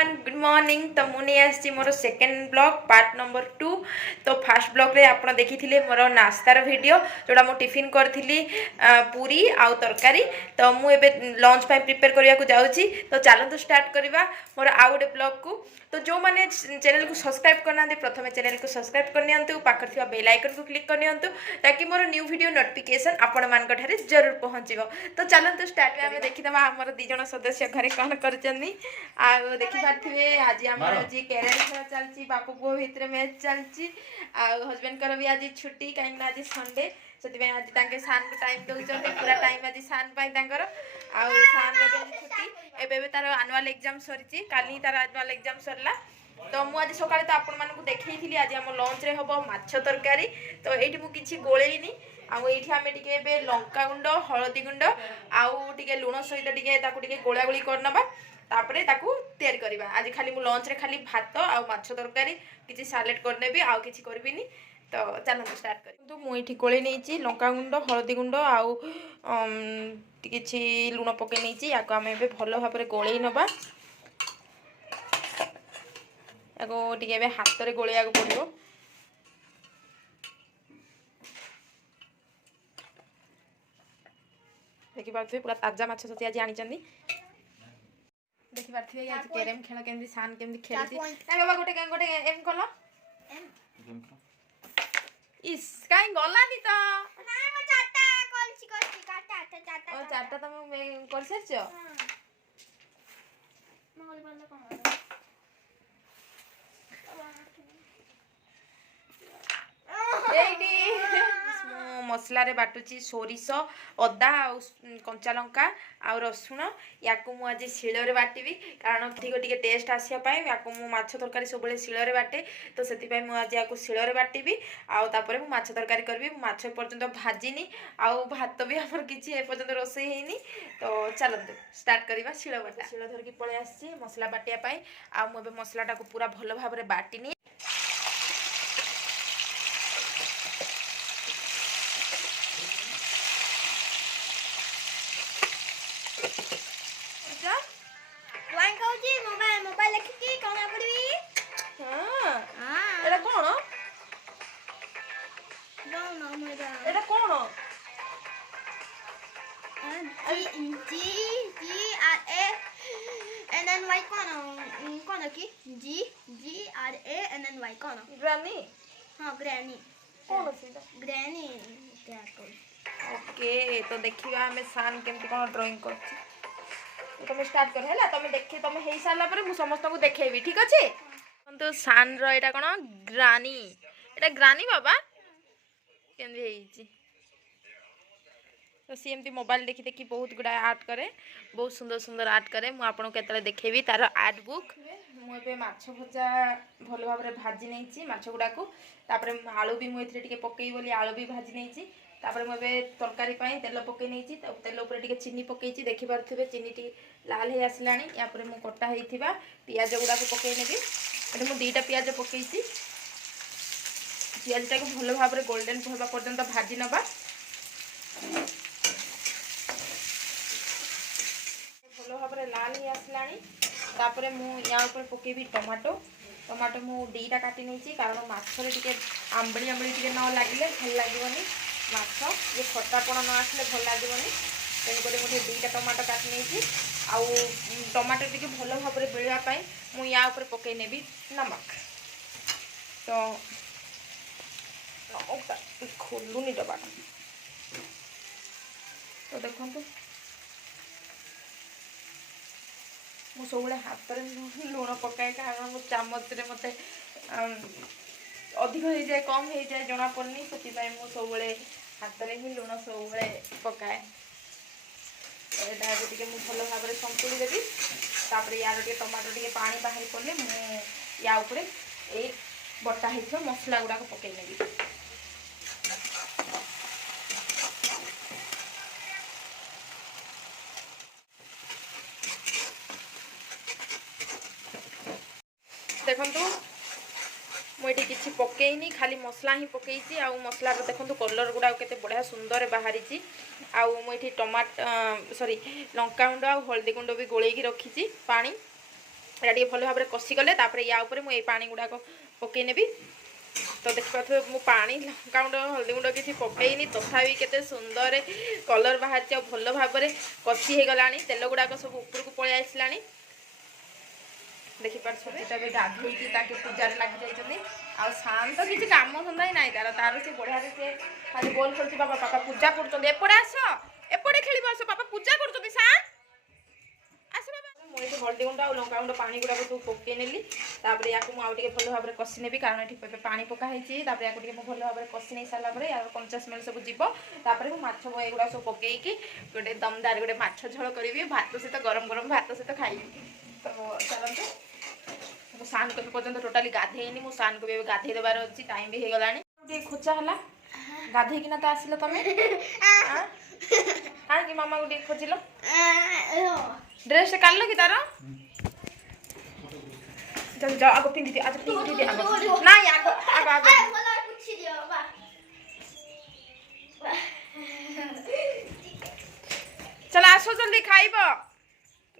Everyone good morning. तो मुझे आसी more second blog part number 2। तो फास्ट ब्लॉग रे आप देखी मोर नास्तार वीडियो जोड़ा मु टिफिन करी पूरी आउ तरकारी। तो मुझे लंच प्रिपेयर करने को जाऊँगी। तो चलते स्टार्ट करवा मोर आउ गोटे ब्लॉग को। तो जो मैंने चैनल को सब्सक्राइब करना प्रथम चैनल को सब्सक्राइब करनी पाखर बेल आइकन को क्लिक करनी ताकि मोर न्यू वीडियो नोटिफिकेशन आपण मान जरूर पहुँच। तो चलते स्टार्ट आम देखीदे आमर दीज सदस्य घरे कौन कर देखी पारे आज आम आज कैरम खेल चलती बापू पुओ भितर मैच चलती हजबैंड भी आज छुट्टी कहीं आज संडे से आज सान को टाइम दौरान पूरा टाइम आज सान सान भी छुट्टी एवं तार आनुआल एग्जाम सरी काली तार आनुआल एग्जाम सरला। तो मुझे सकाଳେ तो आपण मानक देखी आज आम लंच रे हम माछ तरकारी। तो ये मुझे गोलेनी आईठी आम टे लंका गुंड हलदी गुंड आउ टे लुण सहित गोला गोली करनबा तापरे ताकू तैयारी करवा। आज खाली मु लंच रे खाली भात आ माछ तरकारी किछि सैलेड करनेबी आ किछि करबिनी। तो चलते स्टार्ट कर। तो मुझे गोले नहीं लंका गुंड हलदी गुंड आउ किछि लुण पके नहीं या आम ए भल भाव में गोले नबा या हाथ में गोलिया पड़ो। देखी पारे पूरा ताजा माछ सती आज आनी देखी पारे आज कैरम खेल केमती सान केमती खेलती बाबा गोटे गोटे एम कल इस कहीं गलानी तो चार्टा तुम कर सारी मसला रे बाटुची सोरिष अदा आ कंचा लंका आ रसुण या आज शिଳରେ बाटिबी कारण अधिक टे टेस्ट आसापी या माछ तरकारी सब शिଳରେ बाटे। तो से आज या शिଳରେ बाटिबी आउे माछ तरकारी करी माछ पर्यंत भाजिनी आउ भात भी आमर किसी एपर्यंत रोषे होनी। तो चलते स्टार्ट करवा शिळ बाटा शिळ धरिकी पलि आसी मसला बाटियापाई मुझे मसलाटा को पूरा भल भाव में बाटिनी। ग्रानी हाँ ग्रैनी कौन ग्रैनी ओके। तो देखिए हमें सान केमती कौन ड्राइंग कर तुम स्टार्ट कर है तुम देख तुम हो सारा पर मुझे समस्त को देखेबी ठीक अच्छे। तो सान रा कौन ग्रानी एटा ग्रानी बाबा केमती तो सी एमती मोबाइल देखी देखी बहुत गुड़ा आर्ट करे बहुत सुंदर सुंदर आर्ट करे मुझे आपको केतले देखेबी तार आर्ट बुक। मुझे माछ भजा भल भाव में भाजी नहीं माछ गुड़ा को आलू भी मुझे टे पकई बोली आलू भी भाजी नहीं मुझे तरकारी तेल पकई नहीं तेल उपर चीनी पकई देखी पारे चीनी टी लाल हो आसला या मुझे कटा होता पियाज गुड़ा को पकई नेबी ये मुझे दुईटा पियाज पकई पियाजटा को भल भाव में गोल्डन होगा पर्यंत भाजी नवा भल भाव में लाल हो आसला या पकेबी टमाटो टमाटो मु दीटा काटी नहीं कारण माछरे टे आंबड़ी आंबड़ी टे न लगे भल लगे माछ ये खटापण न आसले भल लगे तेणुक मुझे दीटा टमाटो काटी नहीं टमाटो टे भल भाव में बेलवाई मुझे पकई नेबी नमक। तो खोलुनी डबा तो देखो मु सब हाथ में लुण पकाए कारण मो चामच मत अधिक हो जाए कम हो जाए जना पड़नी से सब हाथ में ही लुण सब पकाए। तो यहाँ टे भल भाव में संतुली देवी यार टे टमाटो टे पानी बाहर पड़े मुझे ये बटा हो मसला गुड़ाक पकई नेबी। देखु मुझे किसी पकईनी खाली मसला ही पकई आ मसला देखो कलर गुड़ा के बढ़िया सुंदर बाहरी मुझे टमाट सॉरी लंका गुंड आ हल्दी गुंड भी गोल रखी पानी এটা টিকে ভাল ভাবে কষিগলে তাপরে ইয়া উপরে মু এই পানি গুড়াক পকাই নেবি। তো ଦେଖିପାରୁଥିବେ ମୁଁ ପାଣି ଲଙ୍କାଗୁଣ୍ଡ ହଳଦୀ ଗୁଣ୍ଡ କିଛି ପକାଇନି, ତଥାପି କେତେ ସୁନ୍ଦର କଲର୍ ବାହାରିଛି ଆଉ ଭଲ ଭାବରେ କଷି ହେଇଗଲାଣି। ତେଲ ଗୁଡ଼ାକ ସବୁ ଉପରକୁ ପଳେଇ ଆସିଲାଣି। ଦେଖିପାରୁଛନ୍ତି ତ ଏବେ ଗାଧୋଇକି ତାକେ ପୂଜାରେ ଲାଗିଯାଇଛନ୍ତି। ଆଉ ଶାନ୍ତ କିଛି କାମ ଧନ୍ଦା ହିଁ ନାହିଁ ତାର ସେ ବଢ଼ିଆରେ ସେ ଖାଲି ବୋଲ୍ ଖେଳୁଛି। ବାପା ବାପା ପୂଜା କରୁଛନ୍ତି, ଏପଟେ ଆସ, ଏପଟେ ଖେଳିବ ଆସ, ବାପା ପୂଜା କରୁଛନ୍ତି ଶାନ୍ତ ଆସ ବାବା। ମୁଁ ଏଠି ହଳଦୀ ଗୁଣ୍ଡ ଆଉ ଲଙ୍କାଗୁଣ୍ଡ ପାଣି ଗୁଡ଼ାକ ସବୁ ପକାଇ ନେଲି। ତାପରେ ୟାକୁ ମୁଁ ଆଉ ଟିକେ ଭଲ ଭାବରେ କଷି ନେବି, କାରଣ ଏଠି ପାଣି ପକା ହେଇଛି। ତାପରେ ୟାକୁ ଟିକେ ମୁଁ ଭଲ ଭାବରେ କଷି ନେଇ ସାରିଲା ପରେ ୟାର କଞ୍ଚା ସ୍ମେଲ୍ ସବୁ ଯିବ। ତାପରେ ମୁଁ ମାଛ ଏଗୁଡ଼ା ସବୁ ପକାଇକି ଗୋଟେ ଦମଦାର ଗୋଟେ ମାଛ ଝୋଳ କରିବି, ଭାତ ସହିତ ଗରମ ଗରମ ଭାତ ସହିତ ଖାଇବି। ତ ଚାଲନ୍ତୁ, ମୁଁ ଶାନ୍କୁ ଏବେ ପର୍ଯ୍ୟନ୍ତ ଟୋଟାଲି ଗାଧେଇନି। ମୁଁ ଶାନ୍କୁ ବି ଏବେ ଗାଧେଇ ଦେବାର ଅଛି, ଟାଇମ୍ ବି ହେଇଗଲାଣି। ଟିକେ ଖୋଜା ହେଲା, ଗାଧେଇକିନା ତ ଆସିଲ ତମେ, କାହିଁକି ମାମାକୁ ଟିକେ ଖୋଜିଲ? ଡ୍ରେସ୍ କାଢ଼ିଲ କି ତାର? ଯାଅ ଆଗ ପିନ୍ଧିଦିଅ, ଆଗ ପିନ୍ଧିଦିଅ ଆଗ। ନାଇଁ ଆଗ ଆଗ ଆଗ ଚାଲ ଆସ ଜଲ୍ଦି ଖାଇବ,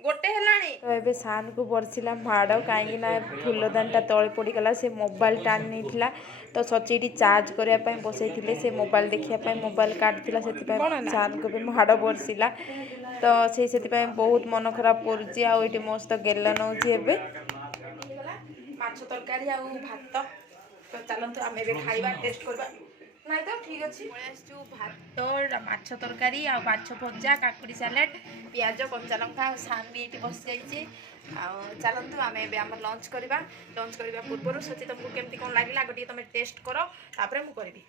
ଗୋଟେ ହେଲାଣି। ତ ଏବେ ଶାନ୍କୁ ବର୍ଷିଲା ମାଡ଼, କାହିଁକି ନା ଫୁଲଦାନୀଟା ତଳେ ପଡ଼ିଗଲା। ସେ ମୋବାଇଲ ଟାଣି ନେଇଥିଲା। ତ ସଚି ଏଠି ଚାର୍ଜ କରିବା ପାଇଁ ବସେଇଥିଲେ, ସେ ମୋବାଇଲ ଦେଖିବା ପାଇଁ ମୋବାଇଲ କାଟିଥିଲା, ସେଥିପାଇଁ ଶାନ୍କୁ ବି ମାଡ଼ ବର୍ଷିଲା। ତ ସେ ସେଥିପାଇଁ ବହୁତ ମନ ଖରାପ କରୁଛି। ଆଉ ଏଠି ମସ୍ତ ଗେଲ ନେଉଛି। ଏବେ ମାଛ ତରକାରୀ ଆଉ ଭାତ। ତ ଚାଲନ୍ତୁ ଆମେ ଏବେ ଖାଇବା, ଟେଷ୍ଟ କରିବା। ନାଇଁ ତ ଠିକ୍ ଅଛି। ପଳେଇ ଆସିଛୁ ଭାତ, ମାଛ ତରକାରୀ ଆଉ ମାଛ ଭଜା, କାକୁଡ଼ି ସାଲାଡ଼, ପିଆଜ, କଞ୍ଚା ଲଙ୍କା ଆଉ ଶାନ୍ ବି ଏଇଠି ବସିଯାଇଛି। ଆଉ ଚାଲନ୍ତୁ ଆମେ ଏବେ ଆମର ଲଞ୍ଚ କରିବା। ଲଞ୍ଚ କରିବା ପୂର୍ବରୁ ସଚି ତମକୁ କେମିତି କ'ଣ ଲାଗିଲା ଆଗ ଟିକେ ତମେ ଟେଷ୍ଟ କର, ତାପରେ ମୁଁ କରିବି।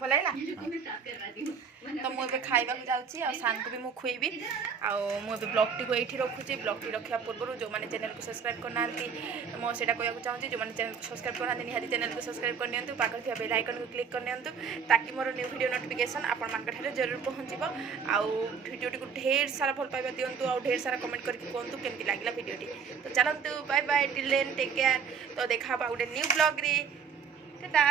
ଭଲ ଲାଗିଲା? ତ ମୁଁ ଏବେ ଖାଇବାକୁ ଯାଉଛି ଆଉ ଶାନ୍କୁ ବି ମୁଁ ଖୁଏଇବି। ଆଉ ମୁଁ ଏବେ ବ୍ଲଗ୍ଟିକୁ ଏଇଠି ରଖୁଛି। ବ୍ଲଗ୍ଟି ରଖିବା ପୂର୍ବରୁ ଯେଉଁମାନେ ଚ୍ୟାନେଲକୁ ସବସ୍କ୍ରାଇବ୍ କରିନାହାନ୍ତି, ମୁଁ ସେଇଟା କହିବାକୁ ଚାହୁଁଛି, ଯେଉଁମାନେ ଚ୍ୟାନେଲକୁ ସବସ୍କ୍ରାଇବ୍ କରିନାହାନ୍ତି ନିହାତି ଚ୍ୟାନେଲକୁ ସବସ୍କ୍ରାଇବ୍ କରିନିଅନ୍ତୁ। ପାଖରେ ଥିବା ବେଲ୍ ଆଇକନ୍କୁ କ୍ଲିକ୍ କରିନିଅନ୍ତୁ, ତାକି ମୋର ନ୍ୟୁ ଭିଡ଼ିଓ ନୋଟିଫିକେସନ୍ ଆପଣମାନଙ୍କ ଠାରେ ଜରୁର ପହଞ୍ଚିବ। ଆଉ ଭିଡ଼ିଓଟିକୁ ଢେର ସାରା ଭଲ ପାଇବା ଦିଅନ୍ତୁ, ଆଉ ଢେର ସାରା କମେଣ୍ଟ କରିକି କୁହନ୍ତୁ କେମିତି ଲାଗିଲା ଭିଡ଼ିଓଟି। ତ ଚାଲନ୍ତୁ, bye bye, till then, take care. ତ ଦେଖା ହେବା ଗୋଟେ ନ୍ୟୁ ବ୍ଲଗ୍ରେ। ଟାଟା।